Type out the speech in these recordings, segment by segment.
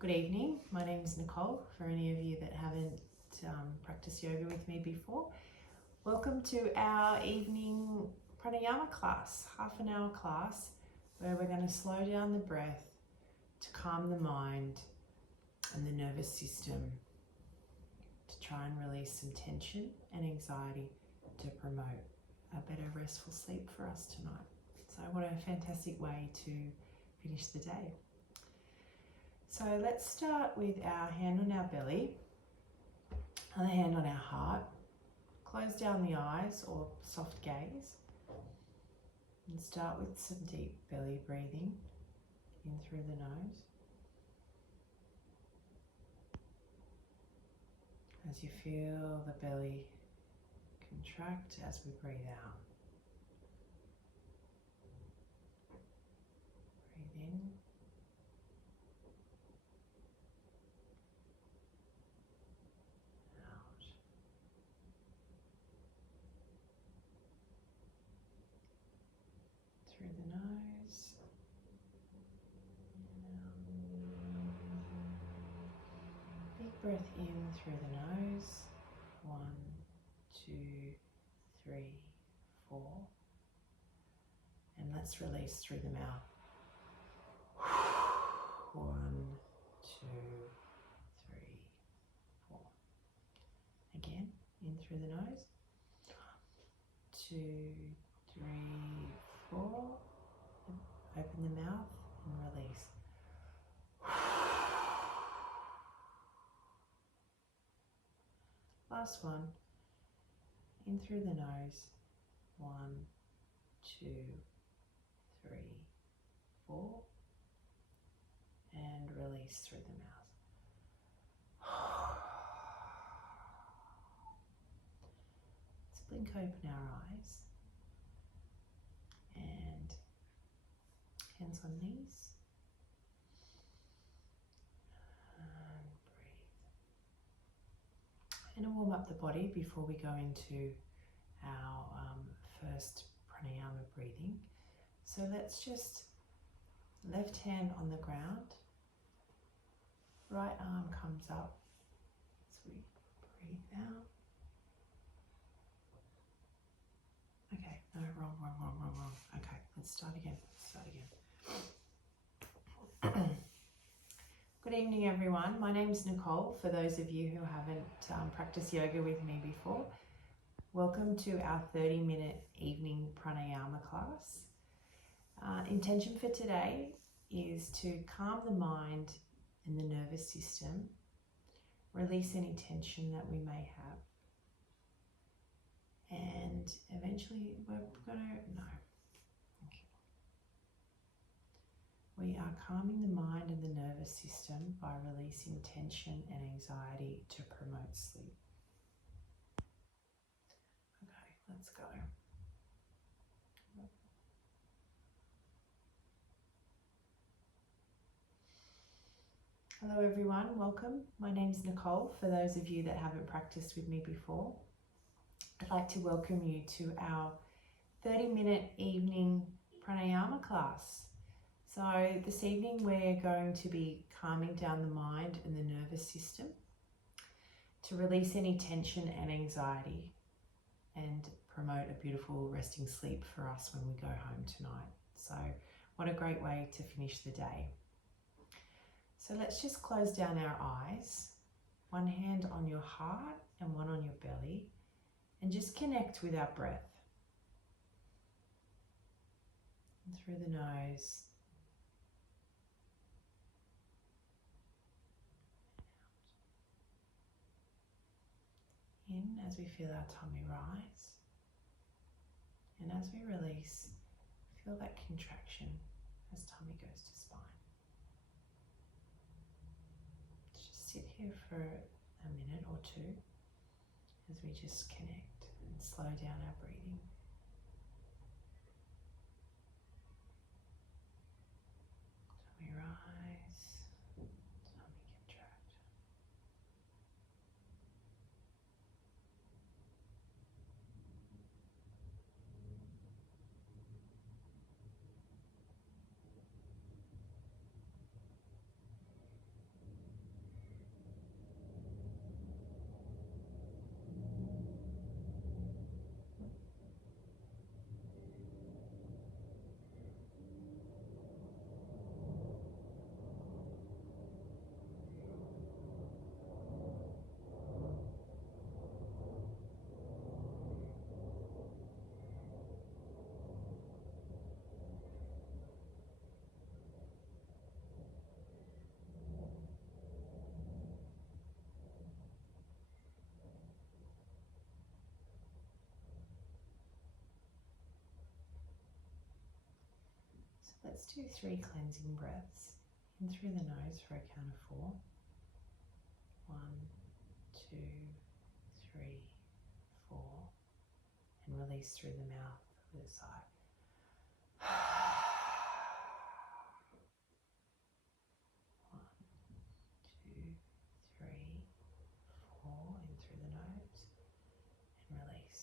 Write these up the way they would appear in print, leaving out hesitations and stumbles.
Good evening, my name is Nicole. For any of you that haven't practiced yoga with me before, welcome to our evening pranayama class, half an hour class where we're going to slow down the breath to calm the mind and the nervous system to try and release some tension and anxiety to promote a better restful sleep for us tonight. So what a fantastic way to finish the day. So let's start with our hand on our belly, other hand on our heart. Close down the eyes or soft gaze and start with some deep belly breathing in through the nose. As you feel the belly contract as we breathe out. Breathe in. Out. Through the nose. Big breath in through the nose. 1, 2, 3, 4. And let's release through the mouth. 1, 2, 3, 4. Again, in through the nose. 2, 3, 4. Open the mouth and release. Last one. In through the nose. 1, 2, 3, 4. And release through the mouth. Let's blink open our eyes and hands on knees and breathe. I'm going to warm up the body before we go into our first pranayama breathing. So let's just left hand on the ground, right arm comes up as we breathe out. Okay, no, wrong. Okay, let's start again. Good evening, everyone. My name's Nicole. For those of you who haven't practiced yoga with me before, welcome to our 30-minute evening pranayama class. Intention for today is to calm the mind and the nervous system, release any tension that we may have, and eventually we are calming the mind and the nervous system by releasing tension and anxiety to promote sleep. Okay, let's go. Hello everyone, welcome. My name's Nicole. For those of you that haven't practiced with me before, I'd like to welcome you to our 30-minute evening pranayama class. So this evening we're going to be calming down the mind and the nervous system to release any tension and anxiety and promote a beautiful resting sleep for us when we go home tonight. So what a great way to finish the day. So let's just close down our eyes, one hand on your heart and one on your belly, and just connect with our breath. And through the nose. In as we feel our tummy rise, and as we release, feel that contraction as tummy goes to spine. Just sit here for a minute or two as we just connect and slow down our breathing. Tummy rise, tummy contract. Let's do 3 cleansing breaths. In through the nose for a count of 4. 1, 2, 3, 4. And release through the mouth with a sigh. 1, 2, 3, 4. In through the nose and release.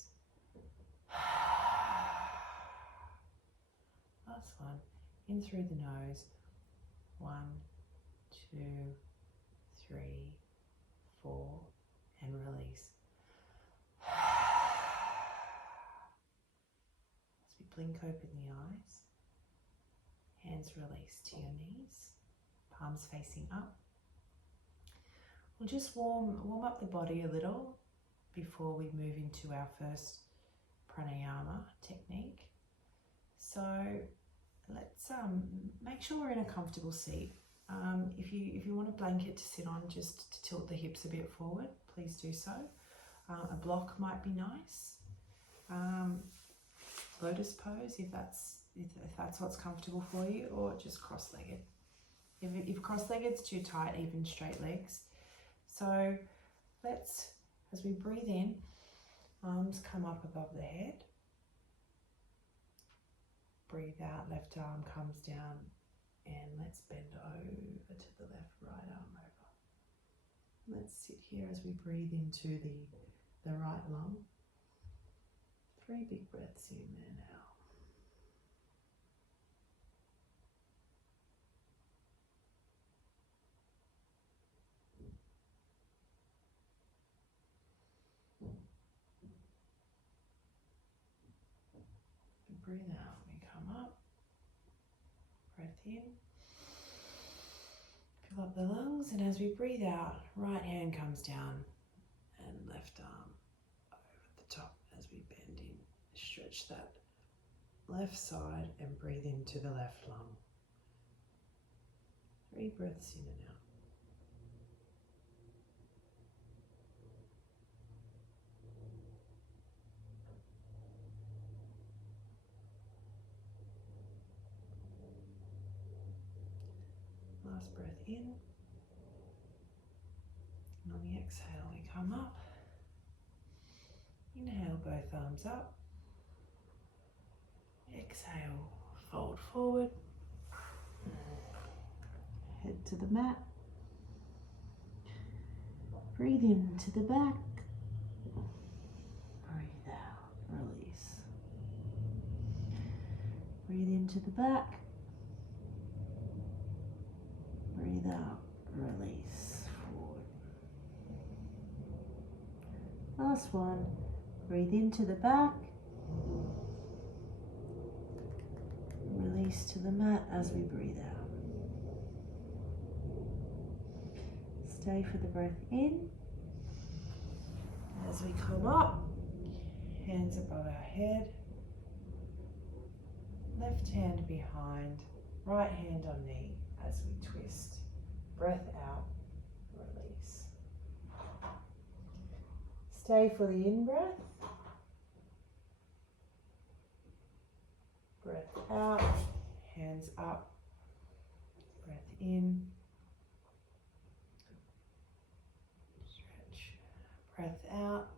Last one. In through the nose. 1, 2, 3, 4, and release. As we blink open the eyes, hands release to your knees, palms facing up. We'll just warm up the body a little before we move into our first pranayama technique. So let's make sure we're in a comfortable seat. If you want a blanket to sit on, just to tilt the hips a bit forward, please do so. A block might be nice. Lotus pose if that's what's comfortable for you, or just cross-legged. If cross-legged's too tight, even straight legs. So let's, as we breathe in, arms come up above the head. Breathe out, left arm comes down, and let's bend over to the left, right arm over. Let's sit here as we breathe into the right lung. 3 big breaths in and out. And breathe out. We come up. Breath in. Fill up the lungs, and as we breathe out, right hand comes down and left arm over the top as we bend in. Stretch that left side and breathe into the left lung. 3 breaths in and out. Last breath in. And on the exhale, we come up. Inhale, both arms up. Exhale, fold forward. Head to the mat. Breathe into the back. Breathe out, release. Breathe into the back. Breathe out, release, forward. Last one. Breathe into the back. Release to the mat as we breathe out. Stay for the breath in. As we come up, hands above our head. Left hand behind, right hand on knee as we twist. Breath out, release. Stay for the in-breath. Breath out, hands up. Breath in. Stretch. Breath out.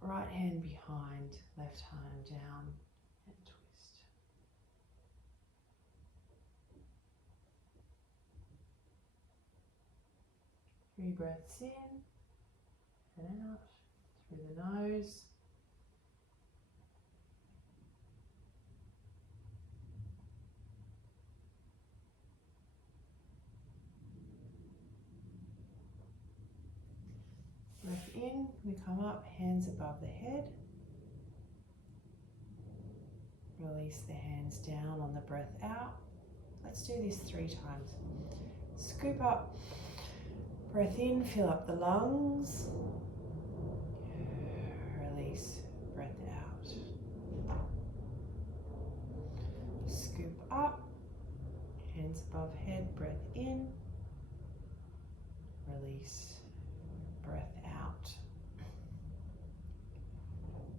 Right hand behind, left hand down, and twist. Three breaths in and out through the nose. Breath in, we come up, hands above the head. Release the hands down on the breath out. Let's do this 3 times. Scoop up, breath in, fill up the lungs. Release, breath out. Scoop up, hands above head, breath in. Release, breath out.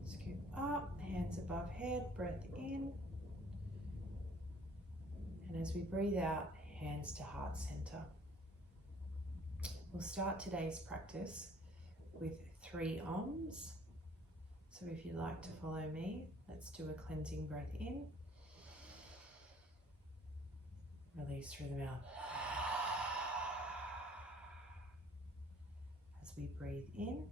Scoop up, hands above head, breath in. And as we breathe out, hands to heart center. We'll start today's practice with 3 Oms. So if you'd like to follow me, let's do a cleansing breath in. Release through the mouth. As we breathe in.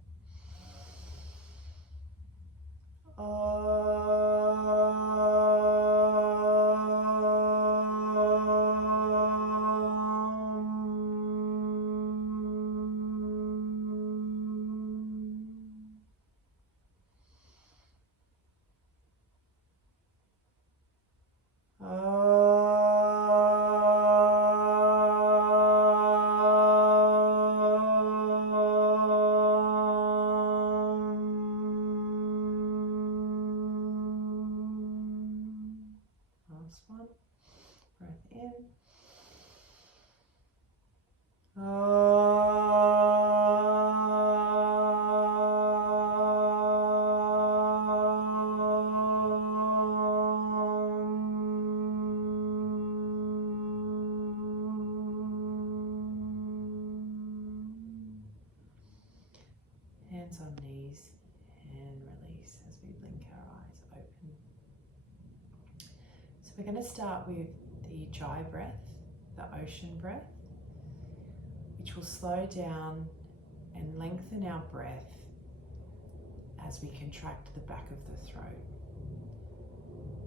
Last one. Breath in. Hands on knees and release as we blink our eyes open. So we're going to start with the Jai breath, the ocean breath, which will slow down and lengthen our breath as we contract the back of the throat.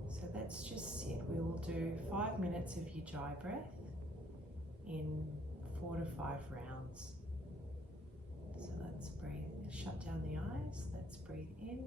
So let's just sit. We will do 5 minutes of Ujjayi breath in 4 to 5 rounds. So let's breathe, shut down the eyes, let's breathe in.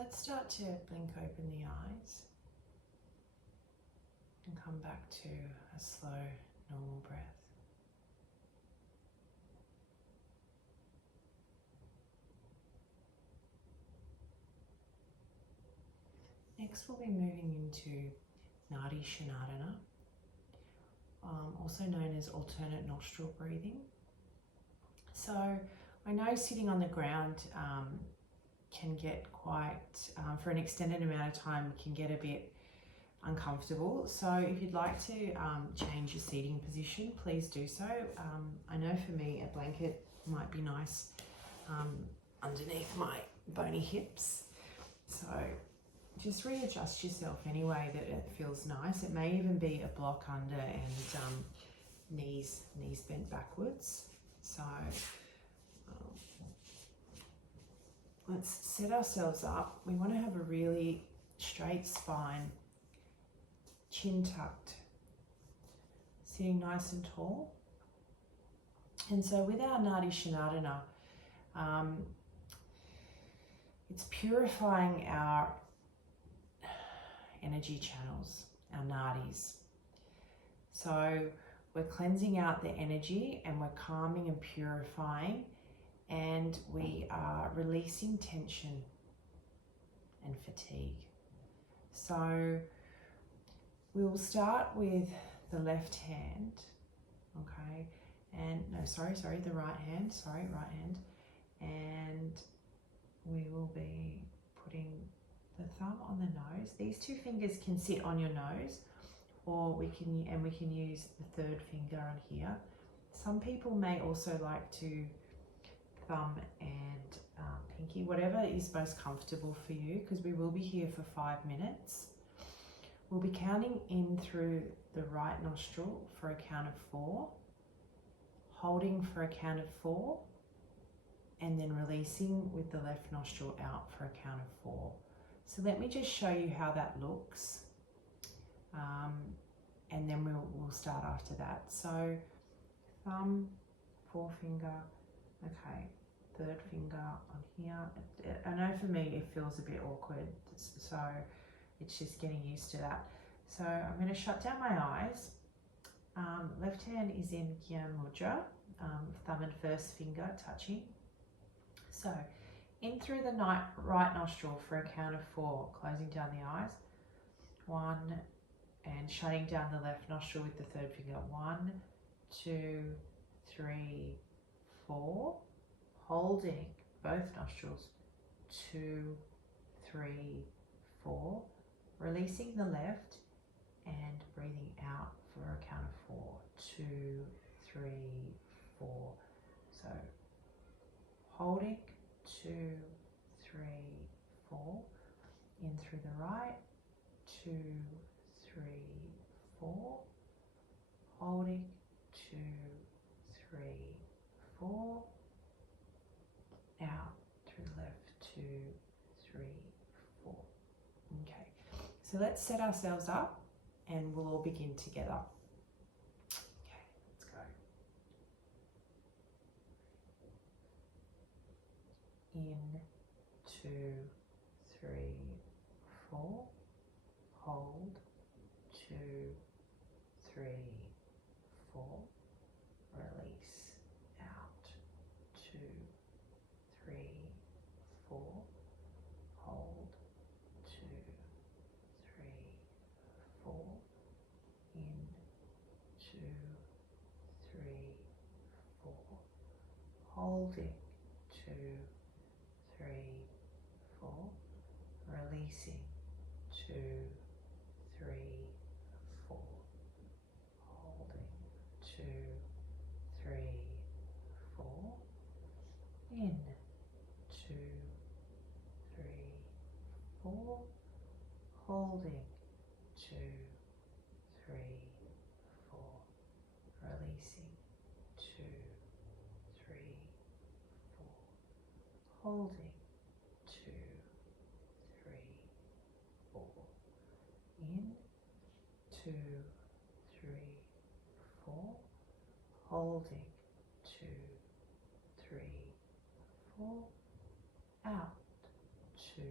let's start to blink open the eyes and come back to a slow, normal breath. Next, we'll be moving into Nadi Shanadana, also known as alternate nostril breathing. So I know sitting on the ground can get quite, for an extended amount of time, can get a bit uncomfortable. So if you'd like to change your seating position, please do so. I know for me a blanket might be nice underneath my bony hips. So just readjust yourself any way that it feels nice. It may even be a block under and knees bent backwards. So let's set ourselves up. We want to have a really straight spine, chin tucked, sitting nice and tall. And so with our Nadi Shanadana, it's purifying our energy channels, our nadis. So we're cleansing out the energy and we're calming and purifying, and we are releasing tension and fatigue. So we'll start with the left hand, okay, and no, sorry, the right hand, right hand, and we will be putting the thumb on the nose. These two fingers can sit on your nose, or we can use the third finger on here. Some people may also like to thumb and pinky, whatever is most comfortable for you, because we will be here for 5 minutes. We'll be counting in through the right nostril for a count of 4, holding for a count of 4, and then releasing with the left nostril out for a count of 4. So let me just show you how that looks, and then we'll start after that. So thumb, forefinger, okay, third finger on here. I know for me it feels a bit awkward, so it's just getting used to that. So I'm going to shut down my eyes. Left hand is in Gyan Mudra, thumb and first finger touching. So in through the right nostril for a count of 4, closing down the eyes. 1, and shutting down the left nostril with the third finger. 1, 2, 3, 4. Holding both nostrils. 2, 3, 4. Releasing the left and breathing out for a count of 4. 2, 3, 4. So holding. 2, 3, 4. In through the right. 2, 3, 4. Holding. 2, 3, 4. Out through the left. 2, 3, 4. Okay. So let's set ourselves up and we'll all begin together. Okay, let's go. In, 2, 3, 4. Hold. 2, 3, 4. Release. Out. 2, 3, 4. Hold. 2, 3, 4. In. 2, 3, 4. Holding. 2, 3, 4. Releasing. 2, 3, 4. Holding. 2, 3, 4. In. 2, 3, 4. Holding. 2, 3, 4. Releasing. 2, 3, 4. Holding. 2, 3, 4. In. 2, 3, 4. Holding. 2, 3, 4. Out. 2,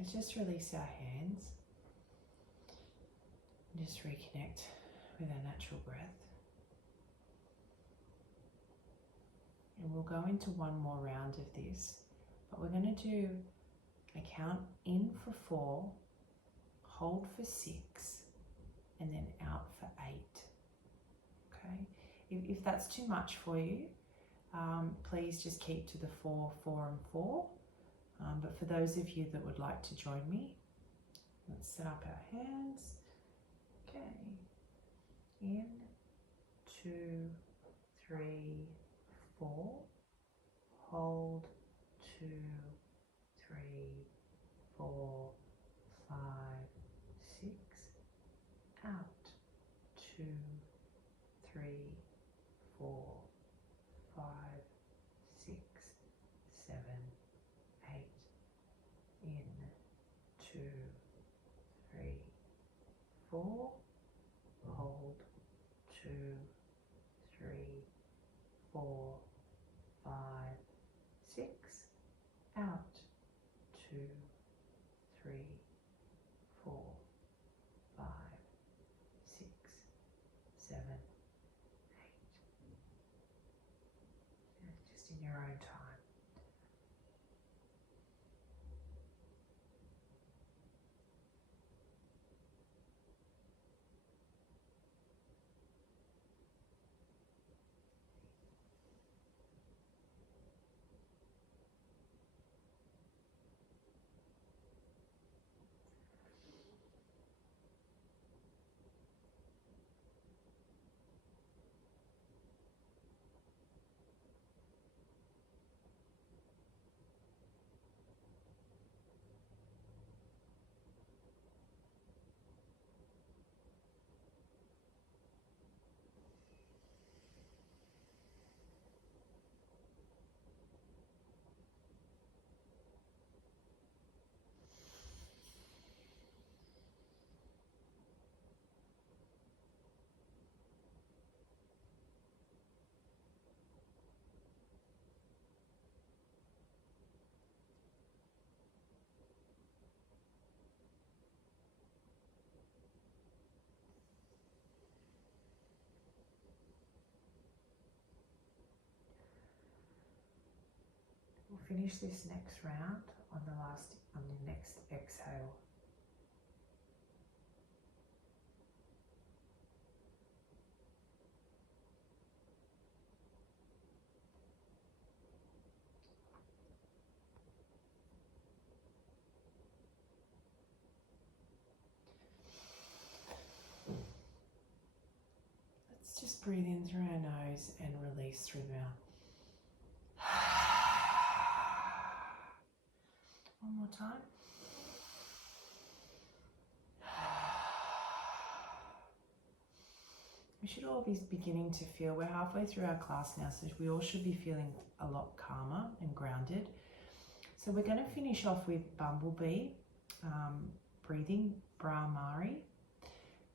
Let's just release our hands and just reconnect with our natural breath. And we'll go into one more round of this, but we're going to do a count in for 4, hold for 6, and then out for 8. Okay, if that's too much for you, please just keep to the 4, 4 and 4. But for those of you that would like to join me, let's set up our hands. Okay, in, 2, 3, 4, hold, 2, 3, 4, 5, 6, out, 2, 3, 4, 5, 6, 7, 8, in, 2, 3, 4, hold, 2, 3, 4, 5, 6, out, 2, 3, 4, 5, 6, 7, 8. Just in your own time. We'll finish this next round on the next exhale. Let's just breathe in through our nose and release through the mouth. One more time. We should all be beginning to feel, we're halfway through our class now, so we all should be feeling a lot calmer and grounded. So we're going to finish off with Bumblebee breathing, Brahmari.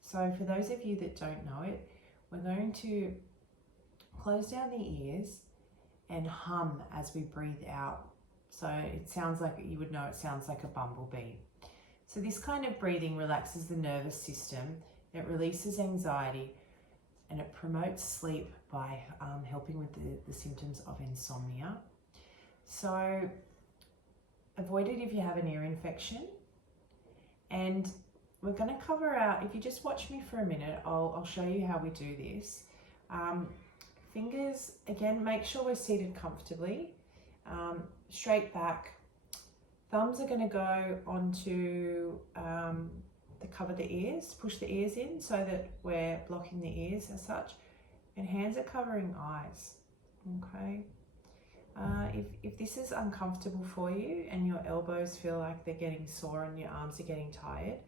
So for those of you that don't know it, we're going to close down the ears and hum as we breathe out. So it sounds like, you would know it sounds like a bumblebee. So this kind of breathing relaxes the nervous system, it releases anxiety, and it promotes sleep by helping with the symptoms of insomnia. So avoid it if you have an ear infection. And we're going to cover out, if you just watch me for a minute, I'll show you how we do this. Fingers, again, make sure we're seated comfortably, straight back. Thumbs are going to go onto cover the ears, push the ears in so that we're blocking the ears as such, and hands are covering eyes. Okay. If this is uncomfortable for you and your elbows feel like they're getting sore and your arms are getting tired,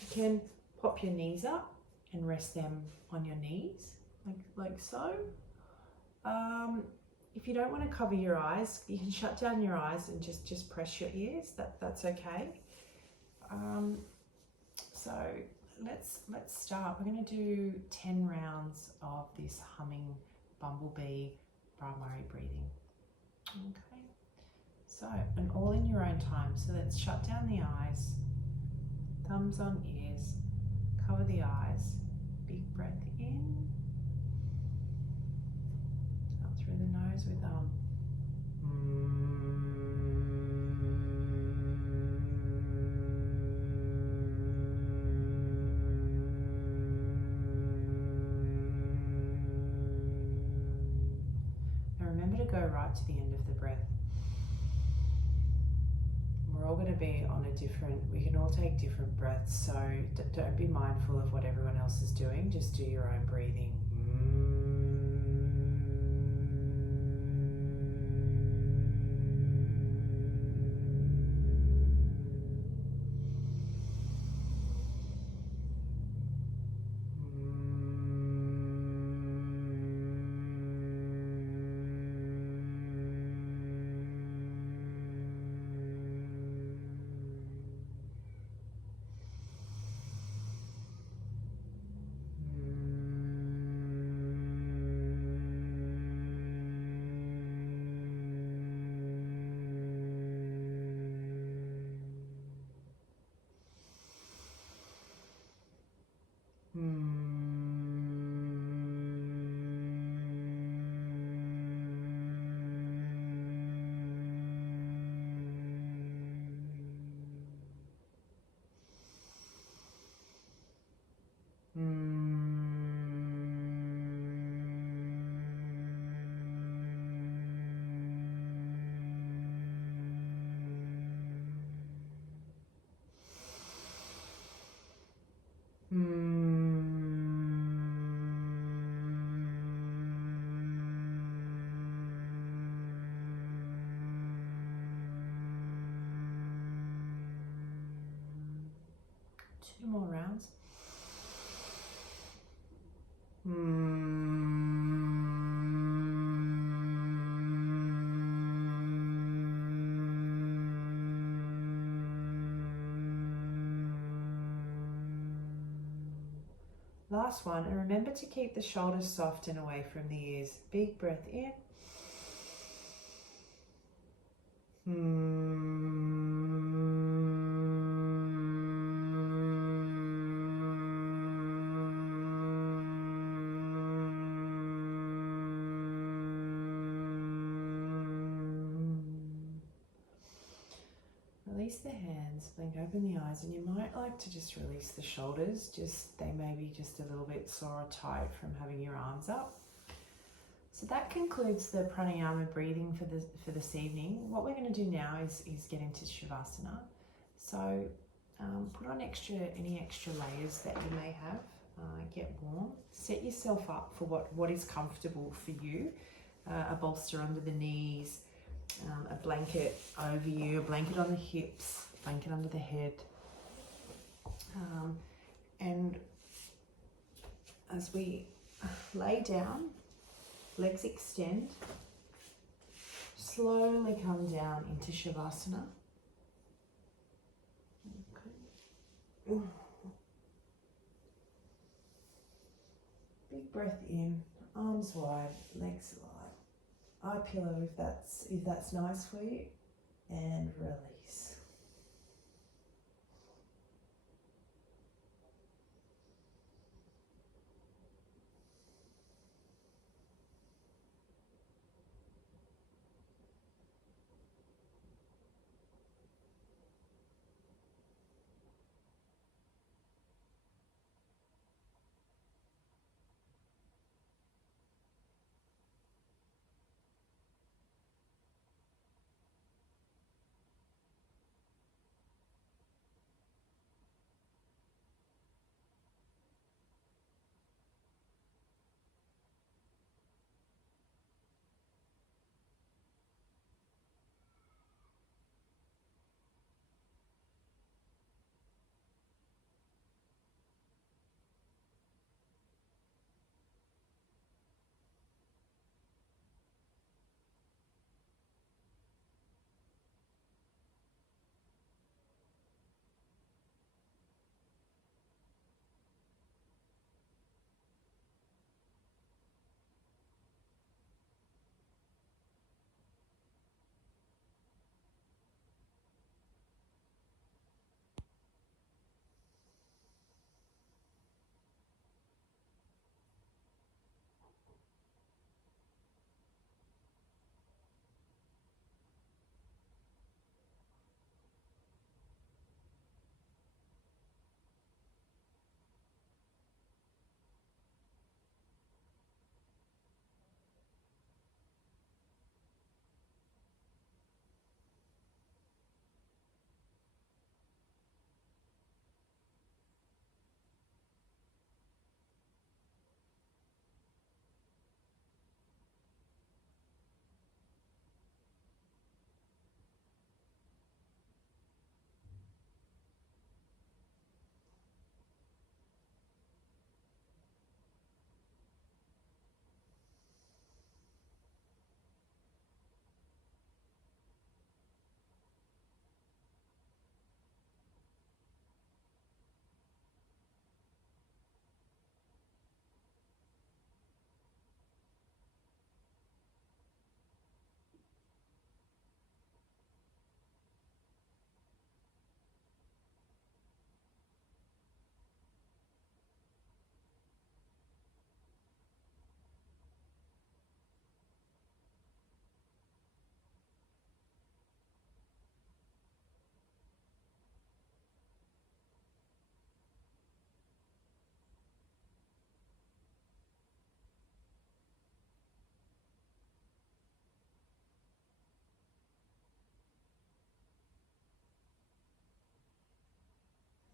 you can pop your knees up and rest them on your knees, like so. If you don't want to cover your eyes, you can shut down your eyes and just press your ears. That's okay. So let's start. We're going to do 10 rounds of this humming bumblebee Brahmari breathing. Okay. So, and all in your own time. So let's shut down the eyes, thumbs on ears, cover the eyes, big breath in, up through the nose with And remember to go right to the end of the breath. We're all going to be on a different, we can all take different breaths, so don't be mindful of what everyone else is doing, just do your own breathing. Two more rounds. Last one, and remember to keep the shoulders soft and away from the ears. Big breath in. Release the hands, blink open the eyes, and you might like to just release the shoulders. They may be just a little bit sore or tight from having your arms up. So that concludes the pranayama breathing for this evening. What we're going to do now is get into Shavasana. So put on any extra layers that you may have. Get warm. Set yourself up for what is comfortable for you. A bolster under the knees, a blanket over you, a blanket on the hips, blanket under the head. And as we lay down, legs extend, slowly come down into Shavasana. Okay. Big breath in, arms wide, legs wide. Eye pillow if that's nice for you, and release.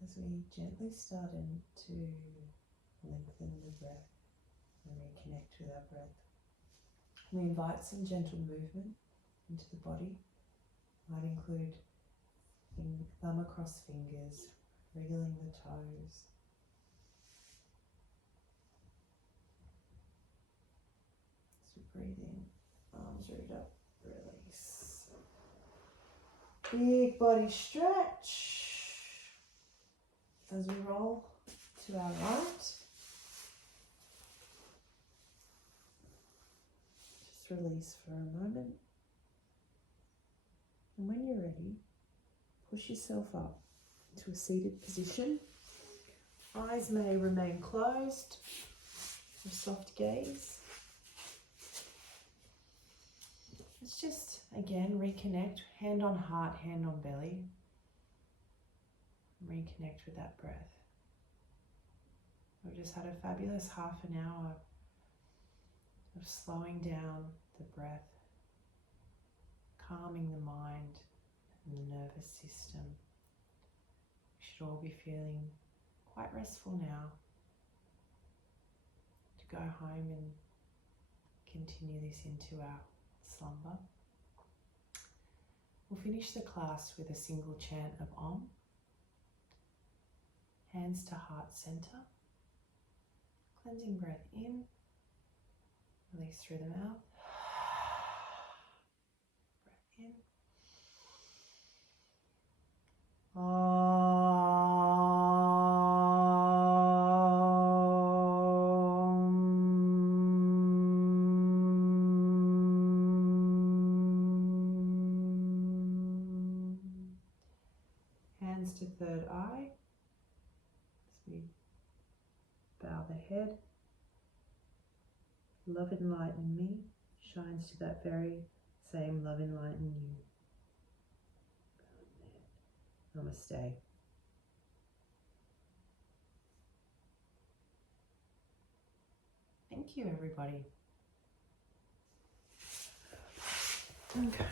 as we gently starting to lengthen the breath and reconnect with our breath. We invite some gentle movement into the body. Might include thumb across fingers, wriggling the toes. As we breathe in, arms root up, release. Big body stretch as we roll to our right. Just release for a moment. And when you're ready, push yourself up to a seated position. Eyes may remain closed, a soft gaze. Let's just, again, reconnect, hand on heart, hand on belly. Reconnect with that breath. We've just had a fabulous half an hour of slowing down the breath, calming the mind and the nervous system. We should all be feeling quite restful now to go home and continue this into our slumber. We'll finish the class with a single chant of Om. Hands to heart center. Cleansing breath in. Release through the mouth. Breath in. Hands to third eye. As we bow the head. Love enlighten me shines to that very same love enlighten you. Namaste. Thank you, everybody. Okay.